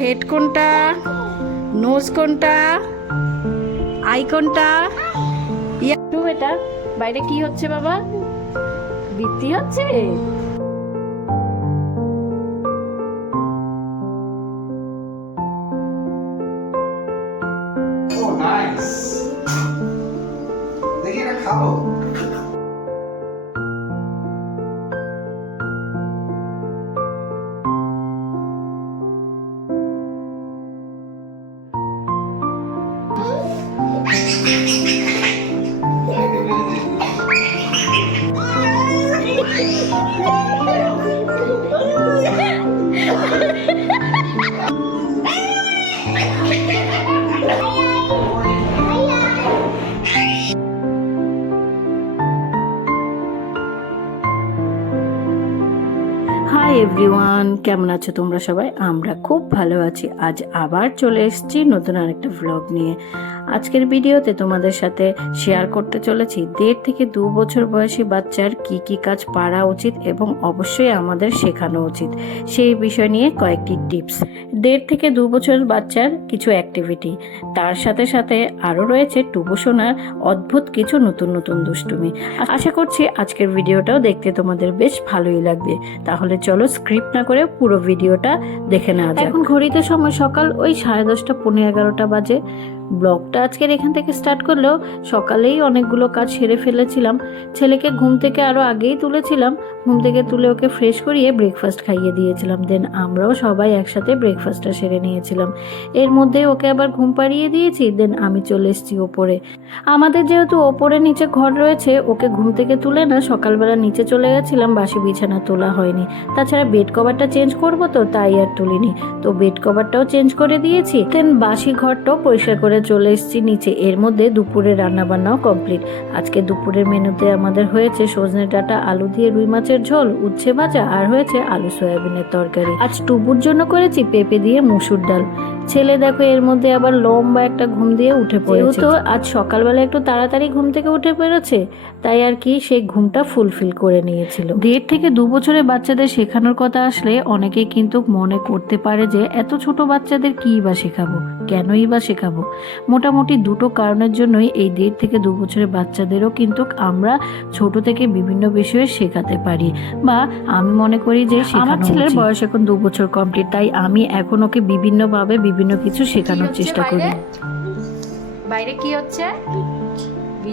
Head কোনটা, nose কোনটা, I কোনটা? এটা বাইরে কি হচ্ছে বাবা? বৃষ্টি হচ্ছে? দেখি এটা খাবো। হাই এভরিওয়ান, কেমন আছো তোমরা সবাই? আমরা খুব ভালো আছি। আজ আবার চলে এসেছি নতুন আরেকটা ভ্লগ নিয়ে। আজকের ভিডিওতে তোমাদের সাথে শেয়ার করতে চলেছি 1.5 থেকে 2 বছর বয়সী বাচ্চার কি কি কাজ পারা উচিত এবং অবশ্যই আমাদের শেখানো উচিত সেই বিষয় নিয়ে কয়েকটি টিপস। 1.5 থেকে 2 বছরের বাচ্চার কিছু অ্যাক্টিভিটি, তার সাথে সাথে আরও রয়েছে টুবু সোনার অদ্ভুত কিছু নতুন নতুন দুষ্টুমি। আশা করছি আজকের ভিডিওটাও দেখতে তোমাদের বেশ ভালোই লাগবে। তাহলে চলো স্ক্রিপ্ট না করে পুরো ভিডিওটা দেখে নেওয়া যাক। এখন ঘড়িতে সময় সকাল ওই 10:30 পৌনে 11টা বাজে। ব্লগটা আজকের এখান থেকে স্টার্ট করলেও সকালেই অনেকগুলো কাজ সেরে ফেলেছিলাম। ছেলেকে ঘুম থেকে আরও আগেই তুলেছিলাম। ঘুম থেকে তুলে ওকে ফ্রেশ করিয়ে ব্রেকফাস্ট খাইয়ে দিয়েছিলাম। দেন আমরাও সবাই একসাথে ব্রেকফাস্টটা সেরে নিয়েছিলাম। এর মধ্যে ওকে আবার ঘুম পাড়িয়ে দিয়েছি। দেন আমি চলে এসেছি ওপরে। আমাদের যেহেতু ওপরে নিচে ঘর রয়েছে, ওকে ঘুম থেকে তুলে না সকালবেলা নিচে চলে গেছিলাম, বাসি বিছানা তোলা হয়নি। তাছাড়া বেড কভারটা চেঞ্জ করবো তো তাই আর তুলিনি। তো বেড কভারটাও চেঞ্জ করে দিয়েছি। দেন বাসি ঘরটাও পরিষ্কার করে চলে এসেছি নিচে। এর মধ্যে দুপুরে রান্না বান্নাও কমপ্লিট। আজকে দুপুরের মেনুতে আমাদের হয়েছে সজনে ডাঁটা আলু দিয়ে রুই মাছের ঝোল, উচ্ছে ভাজা, আর হয়েছে আলু সয়াবিনের তরকারি। আজ টুবুর জন্য করেছি পেঁপে দিয়ে মুসুর ডাল। ছেলে দেখো এর মধ্যে আবার লম্বা একটা ঘুম দিয়ে উঠে পড়েছে। তো আজ সকালবেলা একটু তাড়াতাড়ি ঘুম থেকে উঠে পেরেছে, তাই আর কি সেই ঘুমটা ফুলফিল করে নিয়েছিল। 1.5 থেকে 2 বছরের বাচ্চাদের শেখানোর কথা আসলে অনেকেই কিন্তু মনে করতে পারে যে এত ছোট বাচ্চাদের কি বা শেখাবো, কেনই বা শেখাবো। মোটামুটি দুটো কারণের জন্যই এই 1.5 থেকে 2 বছরের বাচ্চাদেরও কিন্তু আমরা ছোট থেকে বিভিন্ন বিষয়ে শেখাতে পারি, বা আমি মনে করি যে আমার ছেলের বয়স এখন 2 বছর কমপ্লিট, তাই আমি এখন ওকে বিভিন্নভাবে বিভিন্ন কিছু শেখানোর চেষ্টা করি। বাইরে কি হচ্ছে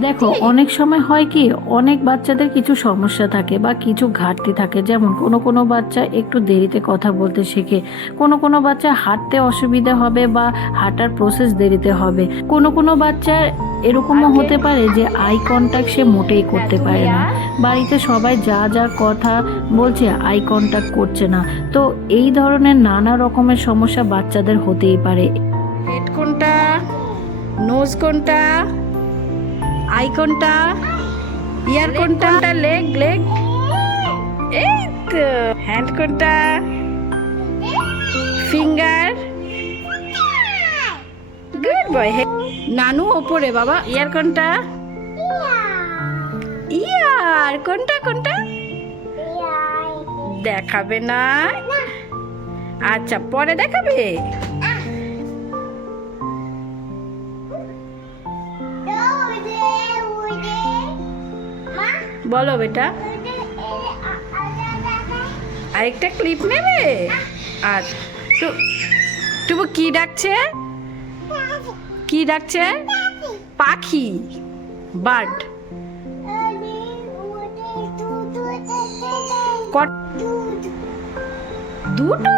দেখো, অনেক সময় হয় কি অনেক বাচ্চাদের কিছু সমস্যা থাকে বা কিছু ঘাটতি থাকে। যেমন কোনো বাচ্চা একটু দেরিতে কথা বলতে শেখে, কোনো বাচ্চা হাঁটতে অসুবিধা হবে বা হাঁটার প্রসেস দেরিতে হবে। কোনো বাচ্চার এরকমও হতে পারে যে আই কন্ট্যাক্ট সে মোটেই করতে পারে না। বাড়িতে সবাই যা যা কথা বলছে আই কন্ট্যাক্ট করছে না। তো এই ধরনের নানা রকমের সমস্যা বাচ্চাদের হতেই পারে। হেড কোনটা, নোজ কোনটা, আই কোনটা, ইয়ার কোনটা, লেগ এই তো, হ্যান্ড কোনটা, ফিঙ্গার, গুড বয়। নানু ওপরে বাবা। ইয়ার কোনটা, ইয়ার কোনটা দেখাবে না? আচ্ছা পরে দেখাবে। বলো বেটা, আরেকটা ক্লিপ নেবে? আচ্ছা টুবু কি ডাকছে? পাখি, বার্ড। দুটো?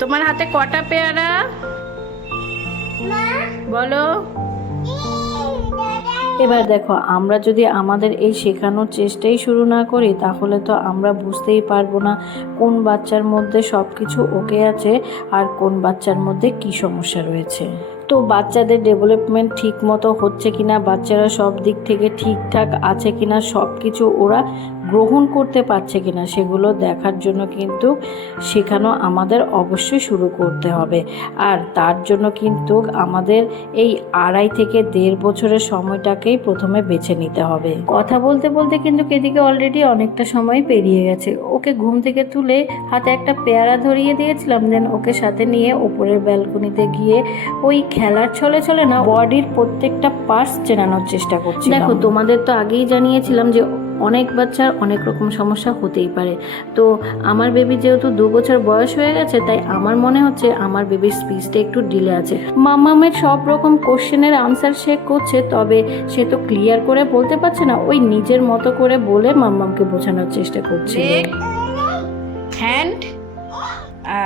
তোমার হাতে কটা পেয়ারা বলো? এবার দেখো, আমরা যদি আমাদের এই শেখানোর চেষ্টাই শুরু না করি তাহলে তো আমরা বুঝতেই পারবো না কোন বাচ্চার মধ্যে সব কিছু ওকে আছে আর কোন বাচ্চার মধ্যে কি সমস্যা রয়েছে। তো বাচ্চাদের ডেভেলপমেন্ট ঠিক মতো হচ্ছে কিনা, বাচ্চারা সব দিক থেকে ঠিকঠাক আছে কিনা, সব কিছু ওরা গ্রহণ করতে পারছে কিনা সেগুলো দেখার জন্য কিন্তু শেখানো আমাদের অবশ্যই শুরু করতে হবে। আর তার জন্য কিন্তু আমাদের এই 2.5 থেকে 1.5 বছরের সময়টাকেই প্রথমে বেছে নিতে হবে। কথা বলতে বলতে কিন্তু এদিকে অলরেডি অনেকটা সময় পেরিয়ে গেছে। ওকে ঘুম থেকে তুলে হাতে একটা পেয়ারা ধরিয়ে দিয়েছিলাম, দেন ওকে সাথে নিয়ে ওপরের ব্যালকনিতে গিয়ে ওই খেলার ছলে না বডির প্রত্যেকটা পার্টস চেনানোর চেষ্টা করছি। দেখো, তোমাদের তো আগেই জানিয়েছিলাম যে অনেক বাচ্চার অনেক রকম সমস্যা হতেই পারে। তো আমার বেবি যেহেতু 2 বছর বয়স হয়ে গেছে, তাই আমার মনে হচ্ছে আমার বেবির স্পিচটা একটু ডিলে আছে। মাম্মামের সব রকম কোশ্চেনের আনসার সে করছে, তবে সে তো ক্লিয়ার করে বলতে পারছে না, ওই নিজের মতো করে বলে মাম্মামকে বোঝানোর চেষ্টা করছে। হ্যান্ড,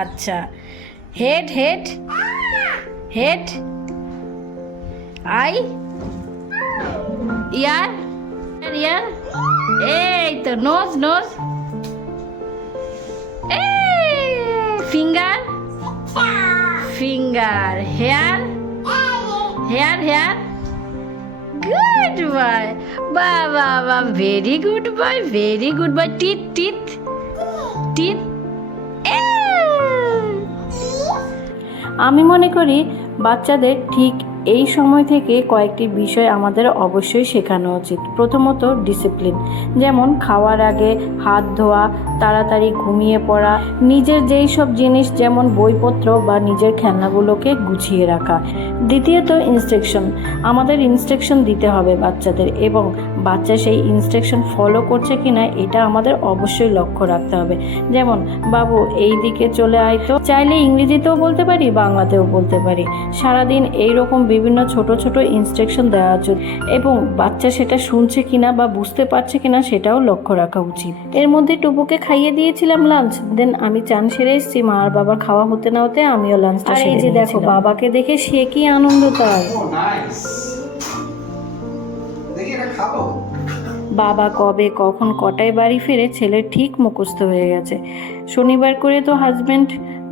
আচ্ছা, head head head, eye, ear ear, এই তো nose nose, finger finger, hair hair hair, good boy, বাহ বাহ বাহ, very good boy, very good boy, teeth teeth teeth. আমি মনে করি বাচ্চাদের ঠিক এই সময় থেকে কয়েকটি বিষয় আমাদের অবশ্যই শেখানো উচিত। প্রথমত ডিসিপ্লিন, যেমন খাওয়ার আগে হাত ধোয়া, তাড়াতাড়ি ঘুমিয়ে পড়া, নিজের যেই সব জিনিস যেমন বইপত্র বা নিজের খেলনাগুলোকে গুছিয়ে রাখা। দ্বিতীয়ত ইনস্ট্রাকশন, আমাদের ইনস্ট্রাকশন দিতে হবে বাচ্চাদের, এবং বাচ্চা সেই ইনস্ট্রাকশন ফলো করছে কিনা এটা আমাদের অবশ্যই লক্ষ্য রাখতে হবে। যেমন, বাবু এই দিকে চলে আয় তো, চাইলে ইংরেজিতেও বলতে পারি, বাংলাতেও বলতে পারি। সারাদিন এইরকম বিভিন্ন ছোট ছোট ইনস্ট্রাকশন দেওয়া উচিত, এবং বাচ্চা সেটা শুনছে কিনা বা বুঝতে পারছে কিনা সেটাও লক্ষ্য রাখা উচিত। এর মধ্যে টুপুকে খাইয়ে দিয়েছিলাম লাঞ্চ, দেন আমি চান সেরে এসেছি, মা আর বাবার খাওয়া হতে না হতে আমিও লাঞ্চটা সেরে নিয়েছিলাম। দেখো বাবাকে দেখে সে কি আনন্দ তার। দেখি এটা খাবো। বাবা কবে কখন কটায় বাড়ি ফেরে ছেলের ঠিক মুখস্থ হয়ে গেছে। শনিবার করে তো হাজবেন্ড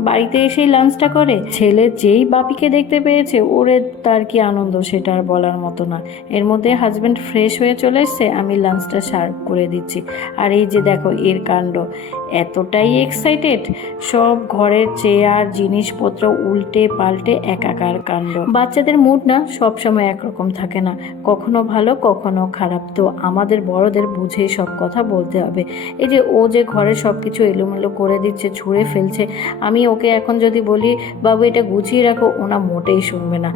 বাড়িতে এসেই লাঞ্চটা করে। ছেলে যেই বাপিকে দেখতে পেয়েছে, ওরে তার কি আনন্দ সেটা আর বলার মতো না। এর মধ্যে হাজবেন্ড ফ্রেশ হয়ে চলে এসছে, আমি লাঞ্চটা সার্ভ করে দিচ্ছি। আর এই যে দেখো এর কাণ্ড, এতটাই এক্সাইটেড, সব ঘরের চেয়ার জিনিসপত্র উল্টে পাল্টে একাকার কাণ্ড। বাচ্চাদের মুড না সবসময় একরকম থাকে না, কখনো ভালো কখনো খারাপ। তো আমাদের বড়দের বুঝেই সব কথা বলতে হবে। এই যে ও যে ঘরে সব কিছু এলোমেলো করে দিচ্ছে, ছুঁড়ে ফেলছে, আমি ওকে এখন যদি বলি বাবু এটা গুছিয়ে রাখো, ওনা মোটেই শুনবে না।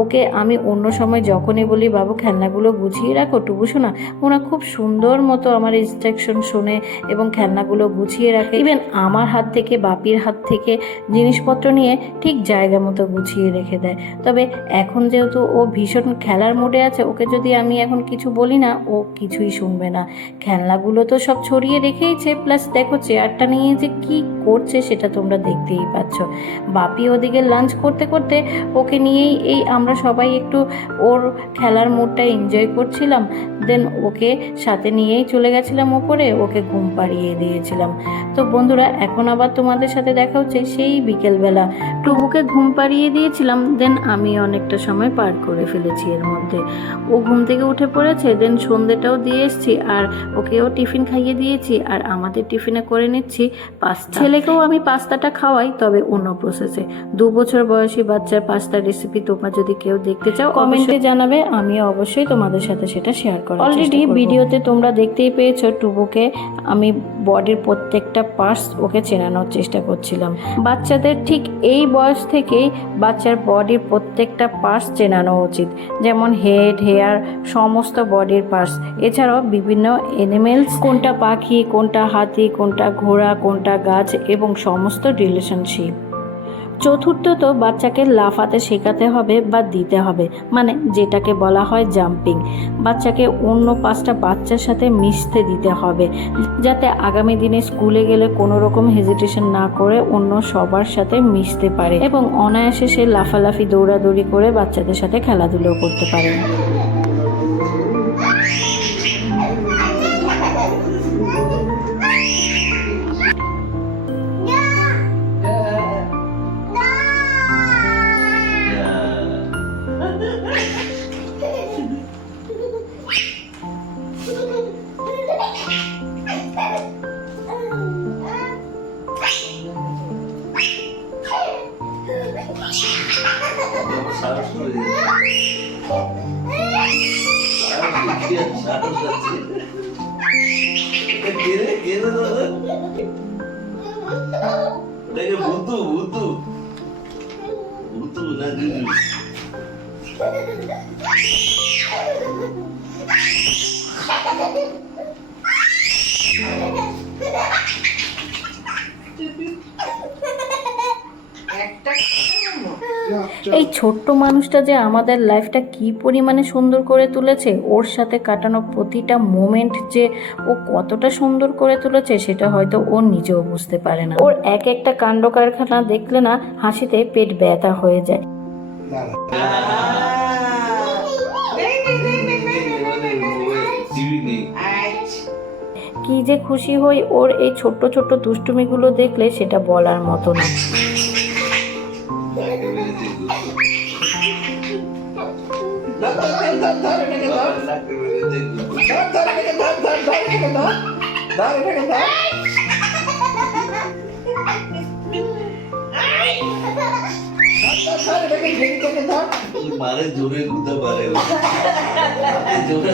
ওকে আমি অন্য সময় যখনই বলি বাবু খেলনাগুলো গুছিয়ে রাখো টুবু শোনা, ওনা খুব সুন্দর মতো আমার ইনস্ট্রাকশন শোনে এবং খেলনাগুলো গুছিয়ে রাখে। ইভেন আমার হাত থেকে বাপির হাত থেকে জিনিসপত্র নিয়ে ঠিক জায়গা মতো গুছিয়ে রেখে দেয়। তবে এখন যেহেতু ও ভীষণ খেলার মোডে আছে, ওকে যদি আমি এখন কিছু বলি না, ও কিছুই শুনবে না। খেলনাগুলো তো সব ছড়িয়ে রেখেইছে, প্লাস দেখো চেয়ারটা নিয়ে যে কি করছে সেটা তোমরা দেখতেই পাচ্ছ। বাপি ওদিকে লাঞ্চ করতে করতে ওকে নিয়েই এই আমরা সবাই একটু ওর খেলার মুডটা এনজয় করছিলাম। দেন ওকে সাথে নিয়েই চলে গেছিলাম ওপরে, ওকে ঘুম পাড়িয়ে দিয়েছিলাম। তো বন্ধুরা, এখন আবার তোমাদের সাথে দেখা হচ্ছে সেই বিকেলবেলা। টুবুকে ঘুম পাড়িয়ে দিয়েছিলাম, দেন আমি অনেকটা সময় পার করে ফেলেছি এর মধ্যে। ও ঘুম থেকে উঠে পড়েছে, দেন সন্ধ্যেটাও দিয়ে এসছি, আর ওকেও টিফিন খাইয়ে দিয়েছি, আর আমাদের টিফিনে করে নিচ্ছি পাস্তা। ছেলেকেও আমি পাস্তাটা খাওয়াই, তবে অন্য প্রসেসে। 2 বছর বয়সী বাচ্চার পাস্তা রেসিপি তোমরা যদি কেউ দেখতে চাও কমেন্টে জানাবে, আমি অবশ্যই তোমাদের সাথে সেটা শেয়ার করব। অলরেডি ভিডিওতে তোমরা দেখতেই পেয়েছো টুবুকে আমি বডির প্রত্যেকটা পার্টস ওকে চেনানোর চেষ্টা করছিলাম। বাচ্চাদের ঠিক এই বয়স থেকেই বাচ্চার বডির প্রত্যেকটা পার্টস চেনানো উচিত, যেমন হেড হেয়ার সমস্ত বডির পার্টস। এছাড়াও বিভিন্ন অ্যানিমেলস, কোনটা পাখি কোনটা হাতি কোনটা ঘোড়া কোনটা গাছ, এবং সমস্ত রিলেশনশিপ। চতুর্থত বাচ্চাকে লাফাতে শেখাতে হবে বা দিতে হবে, মানে যেটাকে বলা হয় জাম্পিং। বাচ্চাকে অন্য 5টা বাচ্চার সাথে মিশতে দিতে হবে, যাতে আগামী দিনে স্কুলে গেলে কোনো রকম হেজিটেশন না করে অন্য সবার সাথে মিশতে পারে এবং অনায়াসে সে লাফালাফি দৌড়াদৌড়ি করে বাচ্চাদের সাথে খেলাধুলো করতে পারে। বুদ্ধু বুদ্ধু বুদ্ধু না জুজু এই ছোট্ট মানুষটা যে আমাদের লাইফটা কি পরিমাণে সুন্দর করে তুলেছে, ওর সাথে কাটানো প্রতিটা মোমেন্ট যে ও কতটা সুন্দর করে তুলেছে সেটা হয়তো ও নিজেও বুঝতে পারে না। ওর এক একটা কাণ্ড কারখানা দেখলে না হাসিতে পেট ব্যথা হয়ে যায়। কি যে খুশি হই ওর এই ছোট্ট ছোট্ট দুষ্টুমিগুলো দেখলে সেটা বলার মতো না। মারে জোরে ঘুরতে পারে জোরে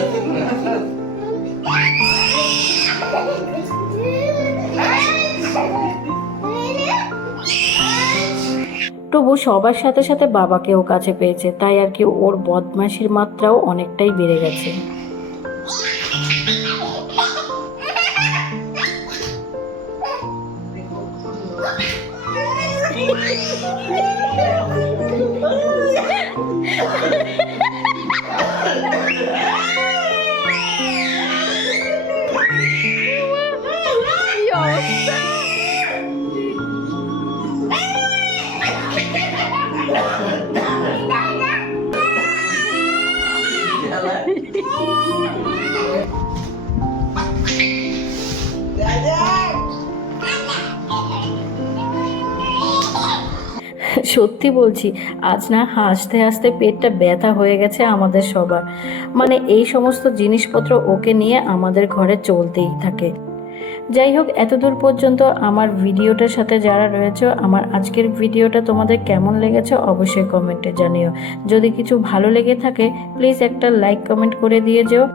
তবু সবার সাথে সাথে বাবাকেও কাছে পেয়েছে, তাই আর কি ওর বদমাশির মাত্রাও অনেকটাই বেড়ে গেছে। সত্যি বলছি, আজ না হাসতে হাসতে পেটটা ব্যথা হয়ে গেছে আমাদের সবার। মানে এই সমস্ত জিনিসপত্র ওকে নিয়ে আমাদের ঘরে চলতেই থাকে। যাই হোক, এতদূর পর্যন্ত আমার ভিডিওটার সাথে যারা রয়েছে, আমার আজকের ভিডিওটা তোমাদের কেমন লেগেছে অবশ্যই কমেন্টে জানিও। যদি কিছু ভালো লেগে থাকে প্লিজ একটা লাইক কমেন্ট করে দিয়ে যেও।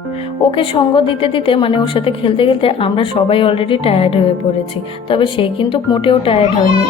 ওকে সঙ্গ দিতে দিতে মানে ওর সাথে খেলতে খেলতে আমরা সবাই অলরেডি টায়ার্ড হয়ে পড়েছি, তবে সে কিন্তু মোটেও টায়ার্ড হয়নি।